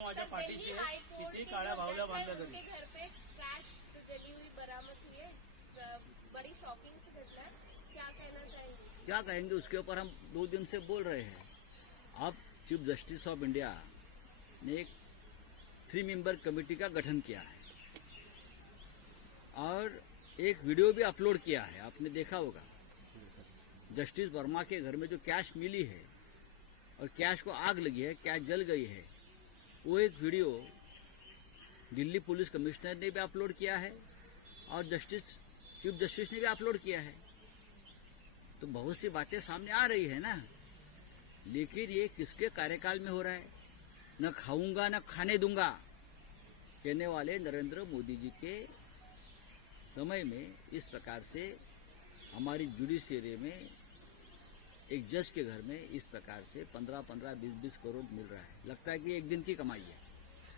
माझ्या सर, पाठीशी दिल्ली आहे. हाईकोर्ट किती की काळ्या जो भावल्या जज है, बांधल्या तरी उनके घर पे कैश जली हुई बरामद हुई है। बड़ी शॉकिंग सी घटना है, क्या कहना चाहेंगे? क्या कहेंगे, उसके ऊपर हम 2 दिन से बोल रहे हैं। अब चीफ जस्टिस ऑफ इंडिया ने एक 3 मेंबर कमेटी का गठन किया है और एक वीडियो भी अपलोड किया है, आपने देखा होगा। जस्टिस वर्मा के घर में जो कैश मिली है और कैश को आग लगी है, कैश जल गई है, वो एक वीडियो दिल्ली पुलिस कमिश्नर ने भी अपलोड किया है और चीफ जस्टिस ने भी अपलोड किया है। तो बहुत सी बातें सामने आ रही है ना, लेकिन ये किसके कार्यकाल में हो रहा है? न खाऊंगा न खाने दूंगा कहने वाले नरेंद्र मोदी जी के समय में इस प्रकार से हमारी जुडिशियरी में एक जज के घर में इस प्रकार से 15-15, 20-20 करोड़ मिल रहा है। लगता है कि एक दिन की कमाई है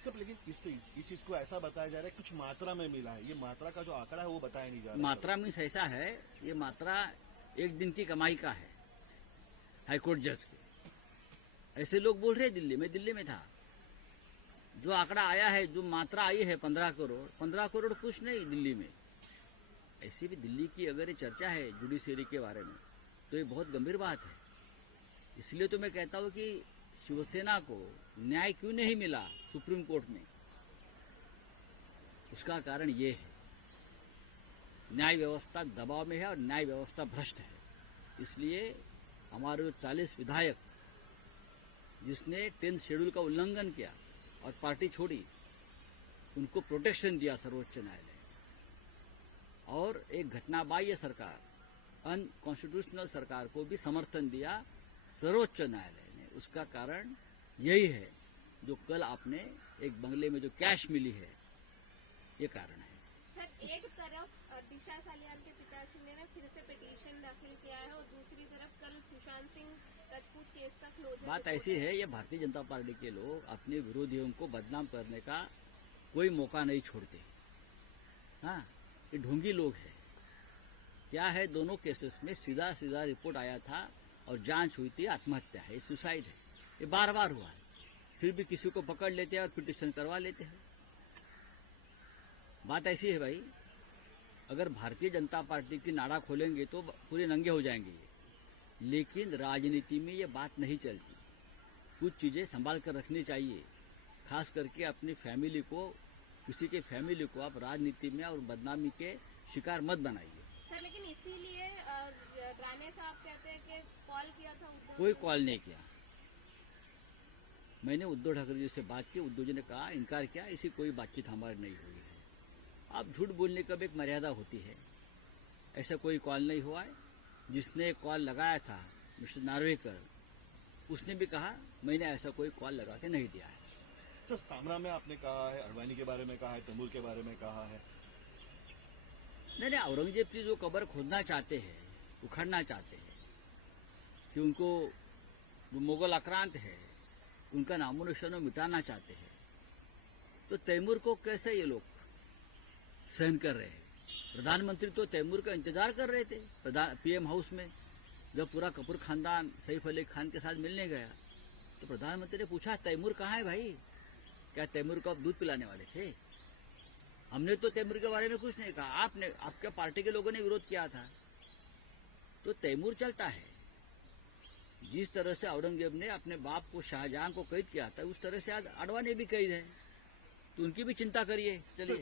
सब। लेकिन इस चीज को ऐसा बताया जा रहा है कुछ मात्रा में मिला है। ये मात्रा का जो आंकड़ा है वो बताया नहीं जा रहा। मात्रा मीन्स ऐसा है, ये मात्रा एक दिन की कमाई का है हाईकोर्ट जज के। ऐसे लोग बोल रहे हैं दिल्ली में था। जो आंकड़ा आया है, जो मात्रा आई है 15 करोड़ कुछ नहीं दिल्ली में। ऐसी भी दिल्ली की अगर ये चर्चा है जुडिशियरी के बारे में तो ये बहुत गंभीर बात है। इसलिए तो मैं कहता हूं कि शिवसेना को न्याय क्यों नहीं मिला सुप्रीम कोर्ट में, उसका कारण ये है, न्याय व्यवस्था दबाव में है और न्याय व्यवस्था भ्रष्ट है। इसलिए हमारे जो 40 विधायक जिसने 10th शेड्यूल का उल्लंघन किया और पार्टी छोड़ी, उनको प्रोटेक्शन दिया सर्वोच्च न्यायालय। और एक घटना बाह्य सरकार, अनकॉन्स्टिट्यूशनल सरकार को भी समर्थन दिया सर्वोच्च न्यायालय ने। उसका कारण यही है जो कल आपने एक बंगले में जो कैश मिली है, ये कारण है। सर, एक तरफ दिशा सालियान के पिताश्री ने फिर से पिटीशन दाखिल किया है और दूसरी तरफ कल सुशांत सिंह राजपूत केस का क्लोजर। बात ऐसी है, ये भारतीय जनता पार्टी के लोग अपने विरोधियों को बदनाम करने का कोई मौका नहीं छोड़ते। हाँ, ये ढोंगी लोग हैं। क्या है, दोनों केसेस में सीधा रिपोर्ट आया था और जांच हुई थी, आत्महत्या है, सुसाइड है। ये बार बार हुआ है, फिर भी किसी को पकड़ लेते हैं और पिटीशन करवा लेते हैं। बात ऐसी है भाई, अगर भारतीय जनता पार्टी की नाड़ा खोलेंगे तो पूरे नंगे हो जाएंगे ये। लेकिन राजनीति में ये बात नहीं चलती। कुछ चीजें संभाल कर रखनी चाहिए, खास करके अपनी फैमिली को, किसी के फैमिली को आप राजनीति में और बदनामी के शिकार मत बनाइए। सर, लेकिन इसीलिए राणे साहब कहते हैं कि कॉल किया था उद्धव। कोई कॉल नहीं किया। मैंने उद्धव ठाकरे जी से बात की, उद्धव जी ने कहा, इनकार किया, ऐसी कोई बातचीत हमारी नहीं हुई है। अब झूठ बोलने का भी एक मर्यादा होती है। ऐसा कोई कॉल नहीं हुआ है। जिसने कॉल लगाया था मिस्टर नार्वेकर, उसने भी कहा मैंने ऐसा कोई कॉल लगा के नहीं दिया है। सर, सामना में आपने कहा है, अडवाणी के बारे में कहा है, तैमूर के बारे में कहा है। नहीं, औरंगजेब की जो कब्र खोदना चाहते हैं, उखाड़ना चाहते हैं कि उनको जो मुगल आक्रांत है उनका नामो निशान मिटाना चाहते हैं, तो तैमूर को कैसे ये लोग सहन कर रहे हैं? प्रधानमंत्री तो तैमूर का इंतजार कर रहे थे पीएम हाउस में। जब पूरा कपूर खानदान सैफ अली खान के साथ मिलने गया तो प्रधानमंत्री ने पूछा, तैमूर कहाँ है भाई? क्या तैमूर को आप दूध पिलाने वाले थे? हमने तो तैमूर के बारे में कुछ नहीं कहा, आपके पार्टी के लोगों ने विरोध किया था। तो तैमूर चलता है। जिस तरह से औरंगजेब ने अपने बाप को, शाहजहां को कैद किया था, उस तरह से आज अडवाणी भी कैद है, तो उनकी भी चिंता करिए। चलिए।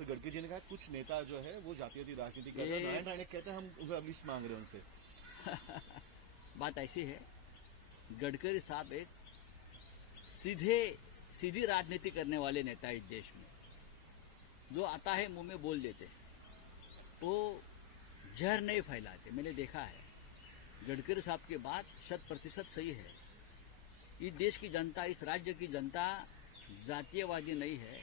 गडकरी जी ने कहा कुछ नेता जो है वो जातीय राजनीति कर रहे हैं। नारायण राणे कहते हैं हम अभी मांग रहे हैं उनसे। बात ऐसी है, गडकरी साहब एक सीधी राजनीति करने वाले नेता इस देश में, जो आता है मुंह में बोल देते हैं, वो जहर नहीं फैलाते। मैंने देखा है, गडकरी साहब की बात 100% सही है। इस देश की जनता, इस राज्य की जनता जातीयवादी नहीं है।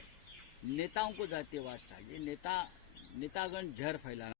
नेताओं को जातीयवाद चाहिए। नेतागण जहर फैलाना